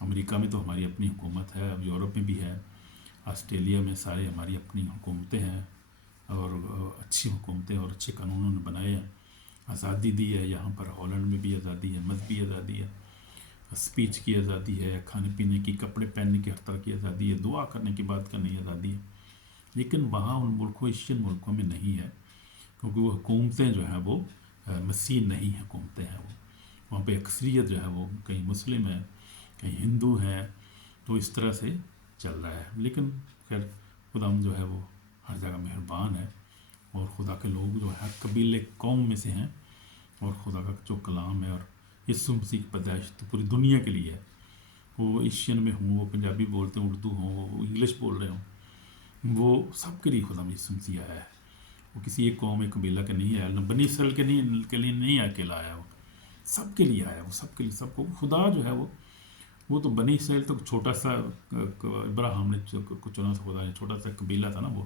امریکہ میں تو ہماری اپنی حکومت ہے، اب یورپ میں بھی ہے، آسٹریلیا میں سارے ہماری اپنی حکومتیں ہیں، اور اچھی حکومتیں اور اچھے قانونوں نے بنائے ہیں، آزادی دی ہے۔ یہاں پر ہالینڈ میں بھی آزادی ہے، مذہبی آزادی ہے، اسپیچ کی آزادی ہے، کھانے پینے کی، کپڑے پہننے کی، ہر طرح کی آزادی ہے، دعا کرنے کی، بات کرنے کی آزادی ہے۔ لیکن وہاں ان ملکوں، ایشین ملکوں میں نہیں ہے، کیونکہ وہ حکومتیں جو ہیں وہ مسیح نہیں حکومتیں ہیں، وہ وہاں پہ اکثریت جو ہے وہ کہیں مسلم ہے، کہیں ہندو ہے، تو اس طرح سے چل رہا ہے۔ لیکن خیر خدا جو ہے وہ ہر جگہ مہربان ہے، اور خدا کے لوگ جو ہے ہر قبیلے قوم میں سے ہیں، اور خدا کا جو کلام ہے اور یسوع مسیح کی پیدائش تو پوری دنیا کے لیے ہے۔ وہ ایشین میں ہوں، وہ پنجابی بولتے ہیں، اردو ہوں، وہ انگلش بول رہے ہوں، وہ سب کے لیے خدا یسوع مسیح آیا ہے۔ وہ کسی ایک قوم، ایک قبیلہ کے نہیں آیا، نہ بنی اسرائیل کے لیے نہیں اکیلا آیا، وہ سب کے لیے آیا، وہ سب کے لیے، سب کو خدا جو ہے وہ تو بنی اسرائیل تو چھوٹا سا ابراہیم نے کو چنا تھا، خدا نے چھوٹا سا قبیلہ تھا نا وہ،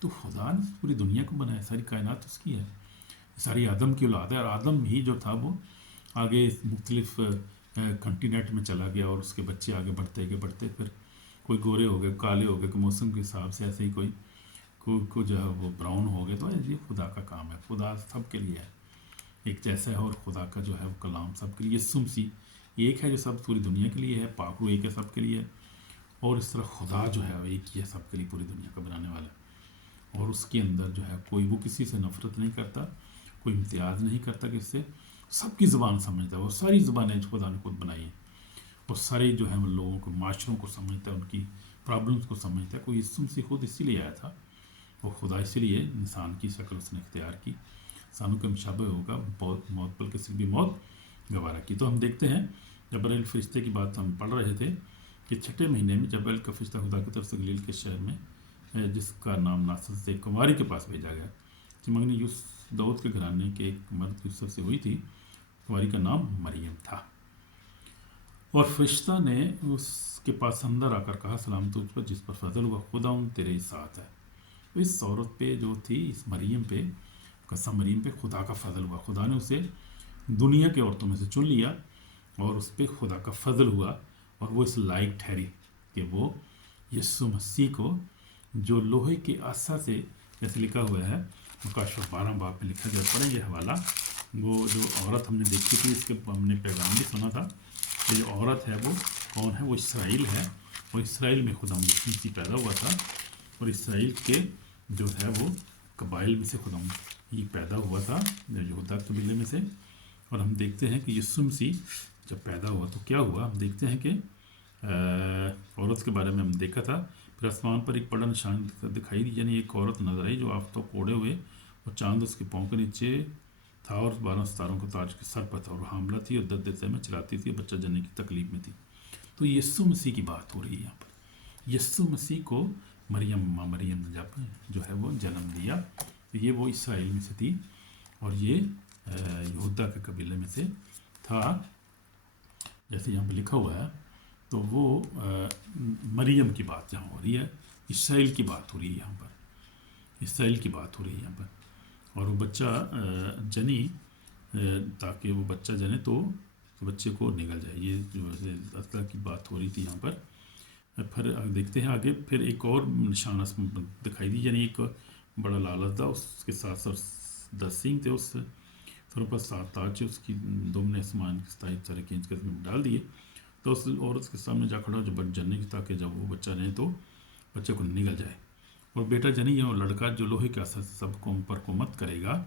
تو خدا نے پوری دنیا کو بنایا، ساری کائنات اس کی ہے، ساری آدم کی اولاد ہے، اور آدم ہی جو تھا وہ آگے مختلف کنٹیننٹ میں چلا گیا، اور اس کے بچے آگے بڑھتے پھر کوئی گورے ہو گئے، کالے ہو گئے، موسم کے حساب سے ایسے ہی کوئی جو ہے وہ براؤن ہو گئے۔ تو یہ خدا کا کام ہے، خدا سب کے لیے ہے، ایک جیسا ہے، اور خدا کا جو ہے وہ کلام سب کے لیے، یسوع مسیح ایک ہے جو سب پوری دنیا کے لیے ہے، پاک روح ایک ہے سب کے لیے، اور اس طرح خدا جو ہے وہ ایک ہی ہے سب کے لیے، پوری دنیا کا بنانے والا ہے، اور اس کے اندر جو ہے کوئی وہ کسی سے نفرت نہیں کرتا، کوئی امتیاز نہیں کرتا کس سے، سب کی زبان سمجھتا ہے، وہ ساری زبانیں خدا نے خود بنائی ہیں، اور سارے جو ہے وہ لوگوں کو، معاشروں کو سمجھتا ہے، ان کی پرابلمس کو سمجھتا ہے۔ کوئی یسوع مسیح خود اسی لیے آیا تھا، وہ خدا اسی لیے انسان کی شکل اس نے اختیار کی، انسانوں کے مشابہ ہوگا، بہت موت بلکہ صرف بھی موت گوارا کی۔ تو ہم دیکھتے ہیں جبرائیل فرشتے کی بات ہم پڑھ رہے تھے کہ چھٹے مہینے میں جبرائیل کا فرشتہ خدا کی طرف سے گلیل کے شہر میں، جس کا نام ناصرت سے، ایک کنواری کے پاس بھیجا گیا، چمنگنی داؤد کے گھرانے کے ایک مرد یوسف سے ہوئی تھی، کنواری کا نام مریم تھا، اور فرشتہ نے اس کے پاس اندر آ کر کہا، سلام تجھ پر جس پر فضل ہوا، خدا تیرے ساتھ ہے۔ اس عورت پہ جو تھی، اس مریم پہ، قسم مریم پہ خدا کا فضل ہوا، خدا نے اسے دنیا کے عورتوں میں سے چن لیا، اور اس پہ خدا کا فضل ہوا، اور وہ اس لائق ٹھہری کہ وہ یسوع مسیح کو، جو لوہے کے عصا سے، جیسے لکھا ہوا ہے مکاشفہ 12 باب میں لکھا گیا، پڑھیں گے حوالہ، وہ جو عورت ہم نے دیکھی تھی، اس کے ہم نے پیغام بھی سنا تھا کہ جو عورت ہے وہ کون ہے، وہ اسرائیل ہے، اور اسرائیل میں خدا یسوع مسیح پیدا ہوا تھا، اور اسرائیل کے جو ہے وہ قبائل میں سے خدا یہ پیدا ہوا تھا، یہودا قبیلے میں سے۔ اور ہم دیکھتے ہیں کہ یسوع مسیح جب پیدا ہوا تو کیا ہوا، ہم دیکھتے ہیں کہ عورت کے بارے میں ہم دیکھا تھا، پھر آسمان پر ایک بڑا نشان دکھائی دی، یعنی ایک عورت نظر آئی جو آفتاب کو اوڑھے ہوئے، اور چاند اس کے پاؤں کے نیچے تھا، اور 12 ستاروں کا تاج کے سر پر تھا، اور حاملہ تھی، اور درد دل میں چلاتی تھی، بچہ جننے کی تکلیف میں تھی۔ تو یسوع مسیح کی بات ہو رہی ہے یہاں پر، یسوع مسیح کو مریم نے جب جو ہے وہ جنم دیا، تو یہ وہ اسرائیل میں سے تھی، اور یہ یہودا کے قبیلے میں سے تھا، جیسے یہاں پہ لکھا ہوا ہے۔ تو وہ مریم کی بات یہاں ہو رہی ہے، اسرائیل کی بات ہو رہی ہے یہاں پر، اسرائیل کی بات ہو رہی ہے یہاں پر، اور وہ بچہ جنی، تاکہ وہ بچہ جنے تو بچے کو نگل جائے، یہ جو اللہ کی بات ہو رہی تھی یہاں پر۔ پھر دیکھتے ہیں آگے، پھر ایک اور نشان دکھائی دی، یعنی ایک بڑا لالت تھا، اس کے ساتھ 10 سینگ تھے، اس سر پر 7 تاج، اس کی دم نے آسمان کی 27 کے انچ میں ڈال دیے، تو اس عورت کے سامنے جا کھڑا جو جننے کی، تاکہ جب وہ بچہ جنے تو بچے کو نگل جائے، اور بیٹا جنی ہے، اور لڑکا جو لوہے کے عصا سے سب قوم پر حکومت کرے گا۔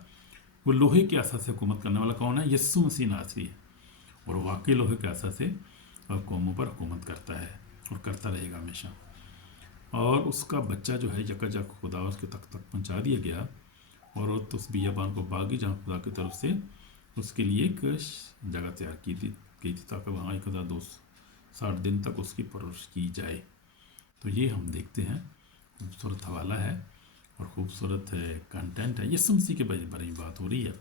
وہ لوہے کے عصا سے حکومت کرنے والا کون ہے؟ یسوع مسیح ناصری ہے، اور واقعی لوہے کے عصا سے قوموں پر حکومت کرتا ہے، اور کرتا رہے گا ہمیشہ، اور اس کا بچہ جو ہے یکا یک خدا اس کے تک پہنچا دیا گیا، اور اس بیابان کو باغی جہاں خدا کی طرف سے اس کے لیے ایک جگہ تیار کی تھی تاکہ وہاں 1260 دن تک اس کی پرورش کی جائے۔ تو یہ ہم دیکھتے ہیں، خوبصورت حوالہ ہے اور خوبصورت کنٹینٹ ہے، یسوع مسیح کے بارے میں بات ہو رہی ہے،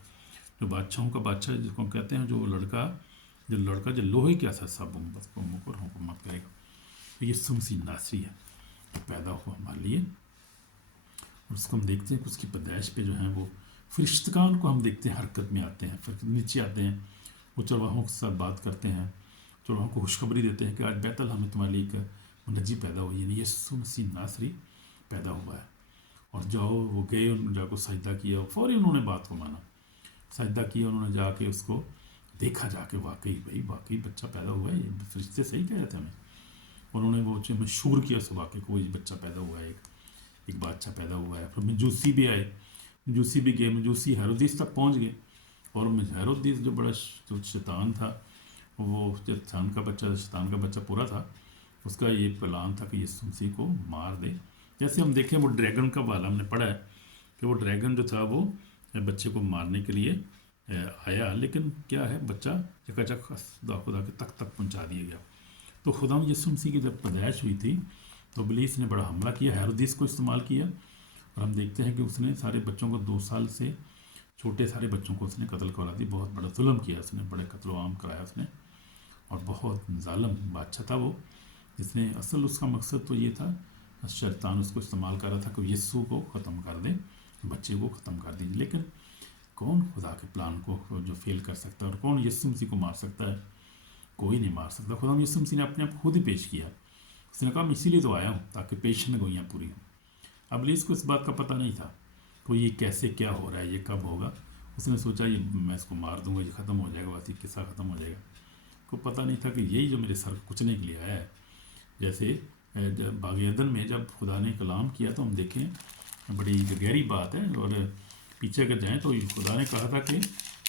جو بادشاہوں کا بادشاہ جس کو کہتے ہیں، جو لڑکا جو لوہے کے عصا سب قوموں پر حکومت کرے گا، تو یسوع مسیح ناصری ہے، جو پیدا ہوا ہمارے لیے، اور اس کو ہم دیکھتے ہیں کہ اس کی پیدائش پہ جو ہیں وہ فرشتگان کو ہم دیکھتے ہیں حرکت میں آتے ہیں، پھر نیچے آتے ہیں، وہ چرواہوں کے ساتھ بات کرتے ہیں، تو ہم کو خوشخبری دیتے ہیں کہ آج بیت الحم میں تمہارے لیے ایک منجی پیدا ہوئی، یعنی یسوع مسیح ناصری پیدا ہوا ہے۔ اور جاؤ، وہ گئے، انہوں نے جا کو سجدہ کیا، فوری انہوں نے بات کو مانا، سجدہ کیا، انہوں نے جا کے اس کو دیکھا، جا کے واقعی بچہ پیدا ہوا ہے، یہ فرشتے صحیح کہہ رہے تھے ہمیں۔ انہوں نے وہ مشہور کیا اس واقعے کو، یہ بچہ پیدا ہوا ہے، ایک بادشاہ پیدا ہوا ہے۔ پھر مجوسی بھی آئے، مجوسی بھی گئے، مجوسی ہیرودیس تک پہنچ گئے، اور ہیرودیس جو بڑا جو شیطان تھا، وہ شیطان کا بچہ پورا تھا، اس کا یہ پلان تھا کہ یسوع مسیح کو مار دے۔ جیسے ہم دیکھیں وہ ڈریگن کا والا ہم نے پڑھا ہے کہ وہ ڈریگن جو تھا وہ بچے کو مارنے کے لیے آیا، لیکن کیا ہے، بچہ چکا چک خدا کے تک پہنچا دیا گیا۔ تو خدا یسوع مسیح کی جب پیدائش ہوئی تھی تو ابلیس نے بڑا حملہ کیا، ہیرودیس کو استعمال کیا، اور ہم دیکھتے ہیں کہ اس نے سارے بچوں کو 2 سال سے چھوٹے سارے بچوں کو اس نے قتل کروا دی، بہت بڑا ظلم کیا اس نے، بڑے قتل و عام کرایا اس نے، اور بہت ظالم بادشاہ تھا وہ، جس نے اصل اس کا مقصد تو یہ تھا، شیطان اس کو استعمال کر رہا تھا کہ یسوع کو ختم کر دے، بچے کو ختم کر دیں۔ لیکن کون خدا کے پلان کو جو فیل کر سکتا ہے، اور کون یسوع مسیح کو مار سکتا ہے؟ کوئی نہیں مار سکتا۔ خدا یسوع مسیح نے اپنے آپ خود ہی پیش کیا، اس نے کہا میں اسی لیے تو آیا ہوں تاکہ پیشن گوئیاں پوری ہوں۔ ابلیس کو اس بات کا پتہ نہیں تھا کہ یہ کیسے کیا ہو رہا ہے، یہ کب ہوگا۔ اس نے سوچا یہ میں اس کو مار دوں گا، یہ ختم ہو جائے گا، واقعی قصہ ختم ہو جائے گا۔ کو پتہ نہیں تھا کہ یہی جو میرے سر کو کچلنے کے لیے آیا ہے۔ جیسے جب باغ عدن میں جب خدا نے کلام کیا تو ہم دیکھیں بڑی گہری بات ہے، اور پیچھے اگر جائیں تو خدا نے کہا تھا کہ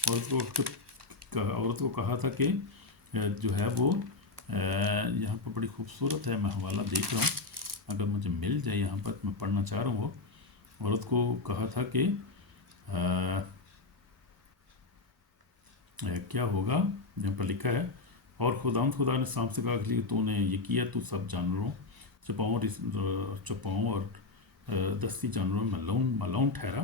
عورت کو کہا تھا کہ جو ہے وہ یہاں پر بڑی خوبصورت ہے، میں حوالہ دیکھ رہا ہوں، اگر مجھے مل جائے یہاں پر میں پڑھنا چاہ رہا ہوں۔ وہ عورت کو کہا تھا کہ کیا ہوگا، یہاں پر لکھا ہے، اور خدا نے سانپ سے کہا کہ تو نے یہ کیا، تو سب جانوروں چپاؤں اور دستی جانوروں میں ملعون ٹھہرا،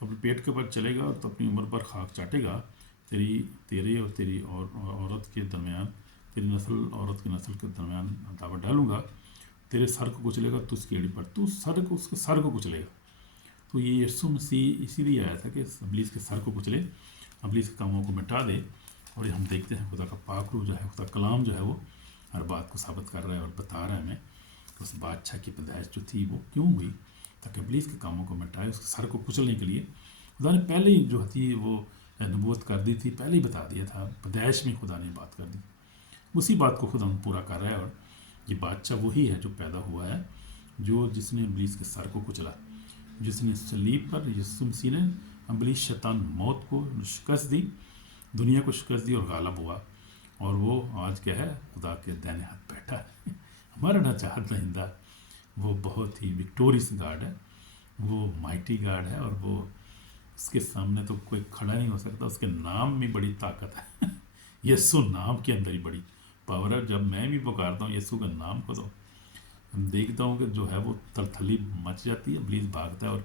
اپنے پیٹ کے اوپر چلے گا تو اپنی عمر پر خاک چاٹے گا، تیرے اور تیری عورت کے درمیان، تیری نسل عورت کی نسل کے درمیان عداوت ڈالوں گا، تیرے سر کو کچلے گا تو اس کی ایڑی پر، تو اس کے سر کو کچلے گا۔ تو یہ یسوع مسیح اسی لیے آیا تھا کہ ابلیس کے سر کو کچلے، ابلیس کے کاموں کو مٹا دے۔ اور یہ ہم دیکھتے ہیں خدا کا پاک روح جو ہے، خدا کلام جو ہے وہ ہر بات کو ثابت کر رہا ہے اور بتا رہا ہے ہمیں اس بادشاہ کی پیدائش جو تھی وہ کیوں ہوئی، تاکہ ابلیس کے کاموں کو مٹائے، اس کے سر کو کچلنے کے لیے۔ خدا نے پہلے ہی جو تھی وہ نبوت کر دی تھی، پہلے ہی بتا دیا تھا، پیدائش میں خدا نے بات کر دی، اسی بات کو خدا پورا کر رہا ہے۔ اور یہ بادشاہ وہی ہے جو پیدا ہوا ہے، جس نے ابلیس کے سر کو کچلا، جس نے صلیب پر یسوع مسیح نے ابلیس شیطان موت کو شکست دی، دنیا کو شکست دی اور غالب ہوا، اور وہ آج کیا ہے، خدا کے دائیں ہاتھ بیٹھا ہے، ہمارا نجات دہندہ، وہ بہت ہی وکٹوریس گاڈ ہے، وہ مائٹی گاڈ ہے، اور وہ اس کے سامنے تو کوئی کھڑا نہیں ہو سکتا۔ اس کے نام میں بڑی طاقت ہے، یسوع نام کے اندر ہی بڑی پاور ہے۔ جب میں بھی پکارتا ہوں یسوع کا نام کو تو دیکھتا ہوں کہ جو ہے وہ تلتھلی مچ جاتی ہے، ابلیس بھاگتا ہے،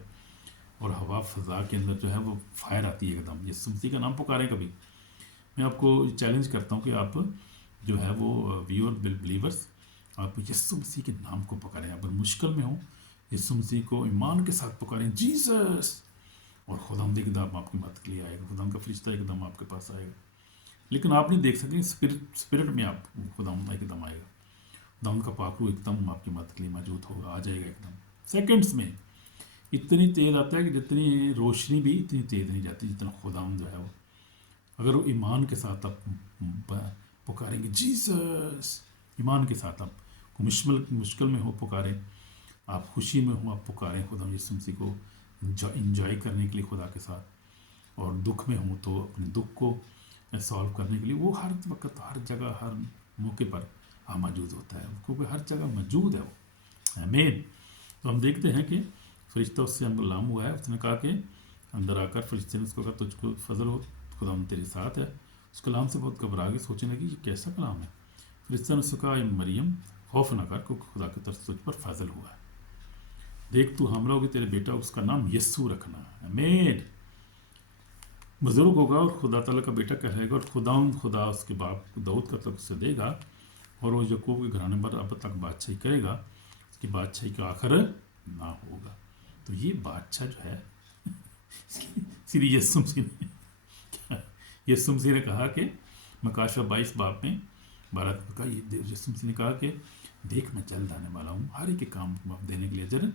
اور ہوا فضا کے اندر جو ہے وہ فائر آتی ہے ایک دم۔ یسوع مسیح کا نام پکاریں کبھی، میں آپ کو چیلنج کرتا ہوں کہ آپ جو ہے وہ ویور بلیورس، آپ یسوع مسیح کے نام کو پکاریں، اگر مشکل میں ہوں یسوع مسیح کو ایمان کے ساتھ پکاریں، جیسس، اور خدا ایک دم آپ کی مدد کے لیے آئے گا، خدا کا فرشتہ ایک دم آپ کے پاس آئے گا۔ لیکن آپ نہیں دیکھ سکیں، اسپرٹ میں آپ خدا ایک دم آئے گا، خدا کا پاک روح ایک دم آپ کی مدد کے لیے موجود ہوگا، آ جائے گا ایک دم سیکنڈس میں۔ اتنی تیز آتا ہے کہ جتنی روشنی بھی اتنی تیز نہیں جاتی جتنا خدا جو ہے وہ، اگر وہ ایمان کے ساتھ آپ پکاریں گے جیسس، ایمان کے ساتھ آپ مشکل میں ہو پکاریں، آپ خوشی میں ہو آپ پکاریں خدا یسوع مسیح کو انجوائے کرنے کے لیے خدا کے ساتھ، اور دکھ میں ہوں تو اپنے دکھ کو سالو کرنے کے لیے، وہ ہر وقت ہر جگہ ہر موقع پر موجود ہوتا ہے، کیونکہ ہر جگہ موجود ہے وہ، آمین۔ تو ہم دیکھتے ہیں کہ فرشتہ اس سے غلام ہوا ہے، اس نے کہا کہ اندر آ کر، فرشتے نے اس کو کہا تجھ کو فضل ہو، خدا تیرے ساتھ ہے۔ اس کلام سے بہت گھبرا کے سوچنے لگی یہ کیسا کلام ہے۔ فرشتہ نے اس کو کہا اے مریم خوف نہ کر، کیونکہ خدا کی طرف سے تجھ پر فضل ہوا ہے، دیکھ تو حاملہ ہوگی، تیرے بیٹا اس کا نام یسوع رکھنا، آمین، بزرگ ہوگا اور خدا تعالیٰ کا بیٹا کہلائے گا، اور خدا اس کے باپ داؤد کا تخت اسے دے گا، اور وہ یعقوب کے گھرانے پر اب تک بادشاہی کرے گا، اس کی بادشاہی کا آخر نہ ہوگا۔ تو یہ بادشاہ جو ہے سری یسوع مسیح نے کہا کہ مکاشفہ 22 باب میں 12 کا یہ یسوع مسیح نے کہا کہ دیکھ میں جلد آنے والا ہوں، ہر ایک کے کام کو دینے کے لیے اجر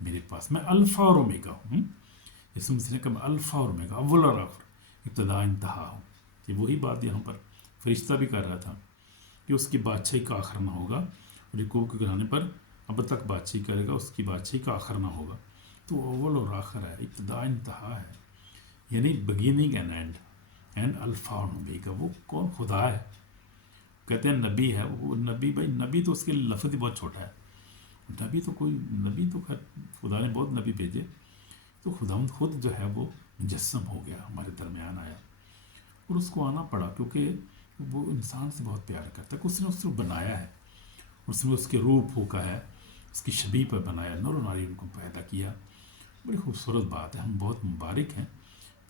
میرے پاس، میں الفا اور اومیگا ہوں۔ یسوع مسیح نے کہا میں الفا اور اومیگا، اول اور آخر، ابتدا انتہا ہوں۔ یہ وہی بات یہاں پر فرشتہ بھی کر رہا تھا کہ اس کی بادشاہی کا آخر نہ ہوگا، اور یعقوب کے گھرانے پر اب تک بادشاہی کرے گا، اس کی بادشاہی کا آخر نہ ہوگا۔ تو اول اور آخر ہے، ابتدا انتہا ہے، یعنی بگیننگ اینڈ الفا اور اومیگا۔ وہ کون؟ خدا ہے۔ کہتے ہیں نبی ہے، وہ نبی، بھائی نبی تو اس کے لفظ ہی بہت چھوٹا ہے، نبی تو کوئی نبی تو خدا نے بہت نبی بھیجے، تو خداوند خود جو ہے وہ مجسم ہو گیا، ہمارے درمیان آیا، اور اس کو آنا پڑا کیونکہ وہ انسان سے بہت پیار کرتا ہے، اس نے اس کو بنایا ہے، اس نے اس کے روح پھونکا ہے، اس کی شبیہ پر بنایا، نر و ناری ان کو پیدا کیا۔ بڑی خوبصورت بات ہے، ہم بہت مبارک ہیں۔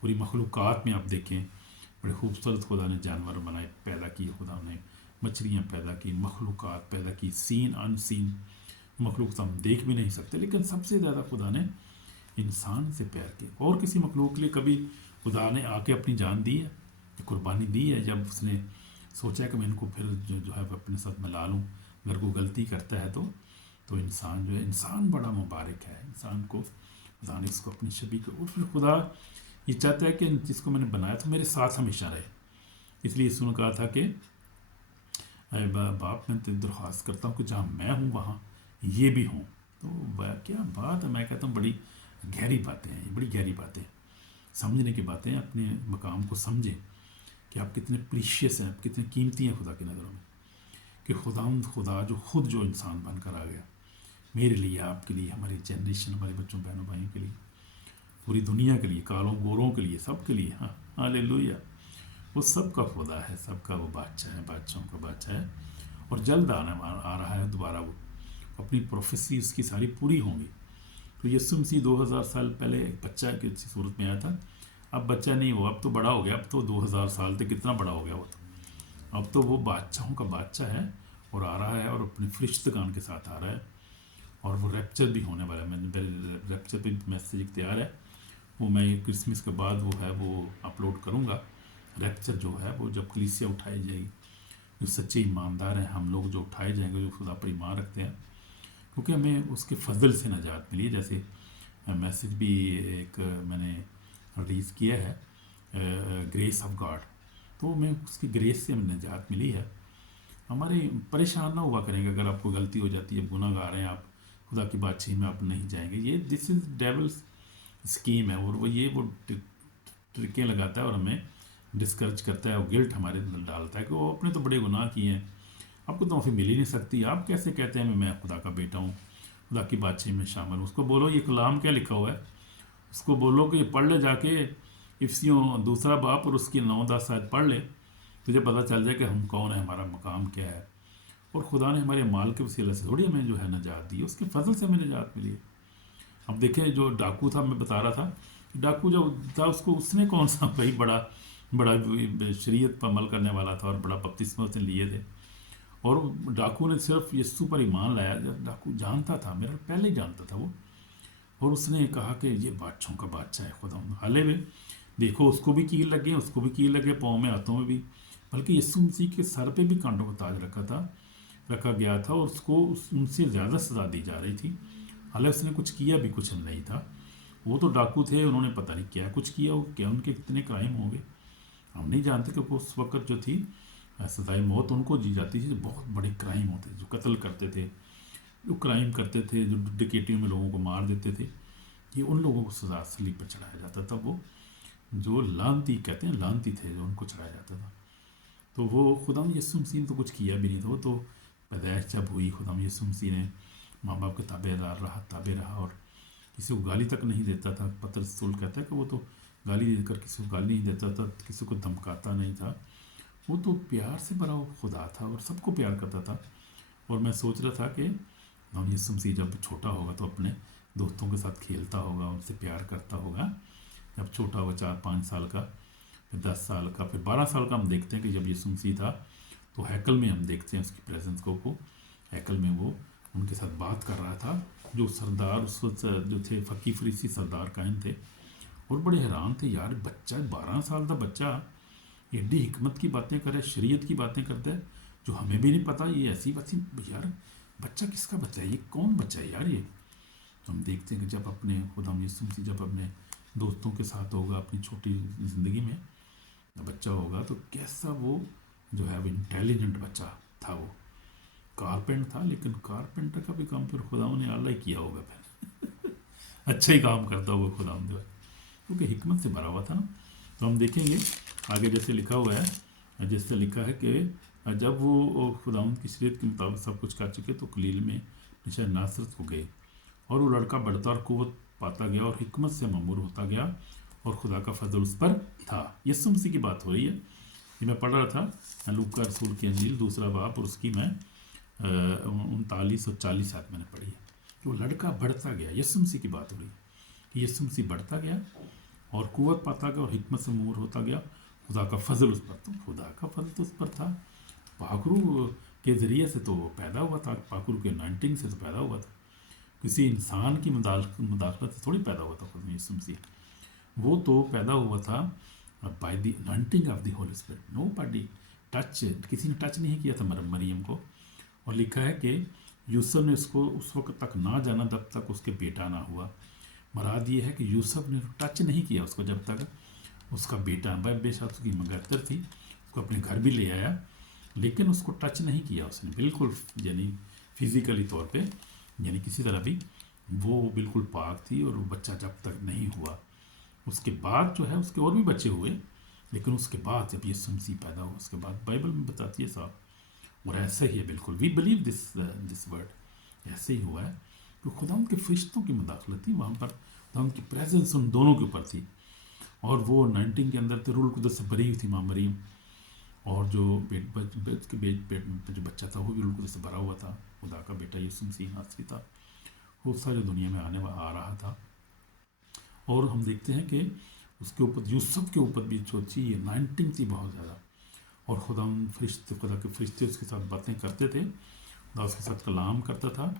پوری مخلوقات میں آپ دیکھیں بڑے خوبصورت خدا نے جانور بنائے، پیدا کیے، خدا نے مچھلیاں پیدا کی، مخلوقات پیدا کی، سین ان سین مخلوق تو ہم دیکھ بھی نہیں سکتے، لیکن سب سے زیادہ خدا نے انسان سے پیار کیا۔ اور کسی مخلوق کے لیے کبھی خدا نے آ کے اپنی جان دی ہے، قربانی دی ہے؟ جب اس نے سوچا کہ میں ان کو پھر جو ہے اپنے ساتھ ملا لوں، اگر کوئی غلطی کرتا ہے تو انسان جو ہے، انسان بڑا مبارک ہے، انسان کو خدا نے اس کو اپنی شبیہ کو، اور پھر خدا یہ چاہتا ہے کہ جس کو میں نے بنایا تھا میرے ساتھ ہمیشہ رہے۔ اس لیے اس نے کہا تھا کہ اے باپ، میں تیری درخواست کرتا ہوں کہ جہاں میں ہوں وہاں یہ بھی ہوں۔ تو کیا بات ہے، میں کہتا ہوں بڑی گہری باتیں ہیں، بڑی گہری باتیں، سمجھنے کی باتیں ہیں۔ اپنے مقام کو سمجھیں کہ آپ کتنے پریشیس ہیں، آپ کتنے قیمتی ہیں خدا کی نظروں میں، کہ خدا جو خود جو انسان بن کر آ گیا میرے لیے، آپ کے لیے، ہماری جنریشن، ہمارے بچوں بہنوں بھائیوں کے لیے، پوری دنیا کے لیے، کالوں گوروں کے لیے، سب کے لیے۔ ہاں ہاللیلویا۔ وہ سب کا خدا ہے، سب کا وہ بادشاہ ہے، بادشاہوں کا بادشاہ ہے، اور جلد آ رہا ہے دوبارہ۔ وہ اپنی پروفیسی اس کی ساری پوری ہوں گی۔ تو یسوع مسیح 2000 سال پہلے ایک بچہ کی صورت میں آیا تھا، اب بچہ نہیں ہوا، اب تو بڑا ہو گیا، اب تو 2000 سال تک کتنا بڑا ہو گیا وہ، تو اب تو وہ بادشاہوں کا بادشاہ ہے، اور آ رہا ہے، اور اپنے فرشتگان کے ساتھ آ رہا ہے، اور وہ ریپچر بھی ہونے والا ہے۔ میں ریپچر پہ میسیج تیار ہے، وہ میں کرسمس کے بعد وہ ہے وہ اپلوڈ کروں گا۔ ریپچر جو ہے وہ جب کلیسیا اٹھائی جائے گی، جو سچے ایماندار ہیں ہم لوگ، جو اٹھائے جائیں گے، جو خدا پر ایمان رکھتے ہیں، کیونکہ ہمیں اس کے فضل سے نجات ملی ہے۔ جیسے میسیج بھی ایک میں نے ریلیز کیا ہے، گریس آف گاڈ، تو میں اس کی گریس سے ہمیں نجات ملی ہے۔ ہمارے پریشان نہ ہوا کریں گے اگر آپ کو غلطی ہو جاتی ہے، گناہ گار ہیں آپ، خدا کی بادشاہی میں آپ نہیں جائیں گے۔ یہ دس از ڈیولس اسکیم ہے، اور وہ ٹرکیں لگاتا ہے اور ہمیں ڈسکرج کرتا ہے، اور گلٹ ہمارے اندر ڈالتا ہے کہ وہ اپنے تو بڑے گناہ کیے ہیں، آپ کو تو معافی مل ہی نہیں سکتی، آپ کیسے کہتے ہیں میں خدا کا بیٹا ہوں، خدا کی بادشاہی میں شامل ہوں۔ اس کو بولو یہ کلام کیا لکھا ہوا ہے، اس کو بولو کہ پڑھ لے جا کے افسیوں 2 باب اور اس کی 9-10 آیت پڑھ لے، تجھے پتہ چل جائے کہ ہم کون ہیں، ہمارا مقام کیا ہے، اور خدا نے ہمارے مال کے وسیلہ سے تھوڑی ہمیں جو ہے نجات دی، اس کے فضل سے ہمیں نجات ملی ہے۔ اب دیکھیں جو ڈاکو تھا، میں بتا رہا تھا، ڈاکو جو تھا اس نے کون سا بھائی بڑا شریعت پر عمل کرنے والا تھا، اور بڑا بپتسمہ اس نے لیے تھے، اور ڈاکو نے صرف یسوع پر ایمان لایا جب ڈاکو جانتا تھا، میرا پہلے ہی جانتا تھا وہ، اور اس نے کہا کہ یہ بادشاہوں کا بادشاہ ہے خدا۔ حالے میں دیکھو اس کو بھی کیل لگے، اس کو بھی کیل لگے، پاؤں میں ہاتھوں میں بھی، بلکہ یسوع مسیح کے سر پہ بھی کانٹوں کا تاج رکھا گیا تھا، اور اس کو ان سے زیادہ سزا دی جا رہی تھی، حالانکہ اس نے کچھ کیا بھی کچھ نہیں تھا۔ وہ تو ڈاکو تھے، انہوں نے پتہ نہیں کیا کچھ کیا ہو، کیا ان کے کتنے کرائم ہوں گے ہم نہیں جانتے، کہ اس وقت جو تھی سزائے موت ان کو دی جاتی تھی، جو بہت بڑے کرائم ہوتے تھے، جو قتل کرتے تھے، جو کرائم کرتے تھے، جو ڈکیٹیوں میں لوگوں کو مار دیتے تھے، یہ ان لوگوں کو سزا صلیب پر چڑھایا جاتا تھا۔ وہ جو لعنتی کہتے ہیں، لعنتی تھے، جو ان کو چڑھایا جاتا تھا۔ تو وہ خدا یسوع مسیح نے تو کچھ کیا بھی نہیں تھا، وہ تو پیدائش جب ہوئی خدا یسوع مسیح نے ماں باپ کے تابع رہا، اور کسی کو گالی تک نہیں دیتا تھا۔ پطرس رسول کہتا ہے کہ وہ تو گالی دے کر کسی کو گالی نہیں دیتا تھا، کسی کو دھمکاتا نہیں تھا، وہ تو پیار سے بھرا خدا تھا، اور سب کو پیار کرتا تھا۔ اور میں سوچ رہا تھا کہ یسوع مسیح جب چھوٹا ہوگا تو اپنے دوستوں کے ساتھ کھیلتا ہوگا، ان سے پیار کرتا ہوگا، جب چھوٹا ہوگا 4-5 سال کا، پھر 10 سال کا، پھر 12 سال کا۔ ہم دیکھتے ہیں کہ جب یسوع مسیح تھا تو ہیکل میں ہم دیکھتے ہیں اس کی پریزنس کو ہیکل میں وہ ان کے ساتھ بات کر رہا تھا، جو سردار اس وقت جو تھے فقی فریسی سردار کائن تھے، اور بڑے حیران تھے، یار بچہ 12 سال کا بچہ ایڈی حکمت کی باتیں کرے، شریعت کی باتیں کرتا ہے، جو ہمیں بھی نہیں پتہ یہ ایسی بات یار بچہ کس کا بچہ ہے، یہ کون بچہ ہے یار یہ. ہم دیکھتے ہیں کہ جب اپنے خدا یسوع مسیح جب اپنے دوستوں کے ساتھ ہوگا اپنی چھوٹی زندگی میں بچہ ہوگا تو کیسا وہ جو ہے وہ انٹیلیجنٹ بچہ تھا. وہ کارپینٹ تھا لیکن کارپینٹر کا بھی کام پھر خدا نے اعلیٰ ہی کیا ہوگا پھر اچھا ہی کام کرتا ہوگا خدا جو ہے کیونکہ حکمت سے بھرا ہوا تھا نا. تو ہم دیکھیں گے آگے جیسے لکھا ہوا ہے، جس سے لکھا ہے کہ جب وہ خداوند کی شریعت کے مطابق سب کچھ کر چکے تو قلیل میں نشہ ناصرت کو گئے، اور وہ لڑکا بڑھتا اور قوت پاتا گیا اور حکمت سے معمور ہوتا گیا اور خدا کا فضل اس پر تھا. یسوع مسیح کی بات ہو رہی ہے. یہ میں پڑھ رہا تھا لوکا رسول کی انجیل 2 باب اور اس کی میں 39 اور 40 آیت میں نے پڑھی ہے کہ وہ لڑکا بڑھتا گیا. یسوع مسیح کی بات ہو رہی ہے کہ یسوع مسیح بڑھتا گیا اور قوت پاتا گیا اور حکمت سے معمور ہوتا گیا. خدا کا فضل اس پر، تو خدا کا فضل تو اس پر تھا. پاکرو کے ذریعے سے تو وہ پیدا ہوا تھا، پاکرو کے انائنٹنگ سے تو پیدا ہوا تھا، کسی انسان کی مداخلت سے تھوڑی پیدا ہوا تھا خدا یسوع مسیح. وہ تو پیدا ہوا تھا by the anointing of the whole spirit. No body touch, کسی نے ٹچ نہیں کیا تھا مریم کو. اور لکھا ہے کہ یوسف نے اس کو اس وقت تک نہ جانا جب تک اس کے بیٹا نہ ہوا. مراد یہ ہے کہ یوسف نے ٹچ نہیں کیا اس کو جب تک اس کا بیٹا، بے شک اس کی مگتر تھی، اس کو اپنے گھر بھی لے آیا لیکن اس کو ٹچ نہیں کیا اس نے بالکل، یعنی فزیکلی طور پہ، یعنی کسی طرح بھی وہ بالکل پاک تھی. اور وہ بچہ جب تک نہیں ہوا، اس کے بعد جو ہے اس کے اور بھی بچے ہوئے لیکن اس کے بعد جب یسوع مسیح پیدا ہوا اس کے بعد بائبل میں بتاتی ہے صاحب. اور ایسا ہی ہے بالکل، وی بلیو دس ورڈ، ایسے ہی ہوا ہے کہ خدا ان کے فرشتوں کی مداخلت تھی وہاں پر، خدا ان کی پریزنس ان دونوں کے اوپر تھی. اور وہ 19 کے اندر تھے، روح القدس سے بری ہوئی تھی ماں مریم، اور جو اس کے پیٹ میں جو بچہ تھا وہ بھی روح القدس سے بھرا ہوا تھا. خدا کا بیٹا یسوع مسیح ناصری تھا، وہ سارے دنیا میں آ رہا تھا. اور ہم دیکھتے ہیں کہ اس کے اوپر یوسف کے اوپر بھی جو تھی یہ 19 تھی بہت زیادہ. اور خدا کے فرشتے اس کے ساتھ باتیں کرتے تھے، خدا اس کے ساتھ کلام کرتا تھا.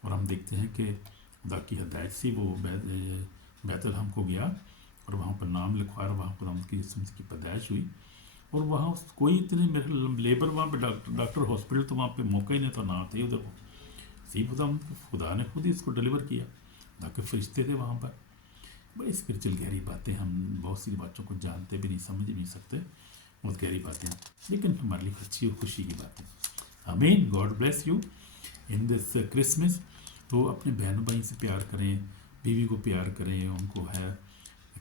اور ہم دیکھتے ہیں کہ خدا کی ہدایت سے وہ بیت الحم کو گیا اور وہاں پر نام لکھوایا، وہاں خدا کی یسوع مسیح کی پیدائش ہوئی. اور وہاں کوئی اتنے لیبر وہاں پہ ڈاکٹر ہاسپٹل تو وہاں پہ موقع ہی نہیں تھا، نہ تھے ادھر. سی خدا نے خود ہی اس کو ڈلیور کیا، خدا کے فرشتے تھے وہاں پر. بڑی اسپرچل گہری باتیں، ہم بہت سی باتوں کو جانتے بھی نہیں، سمجھ بھی نہیں سکتے، بہت گہری باتیں لیکن ہمارے لیے اچھی اور خوشی کی باتیں. آمین. God bless you in this Christmas. تو اپنے بہن بھائی سے پیار کریں، بیوی کو پیار کریں، ان کو ہے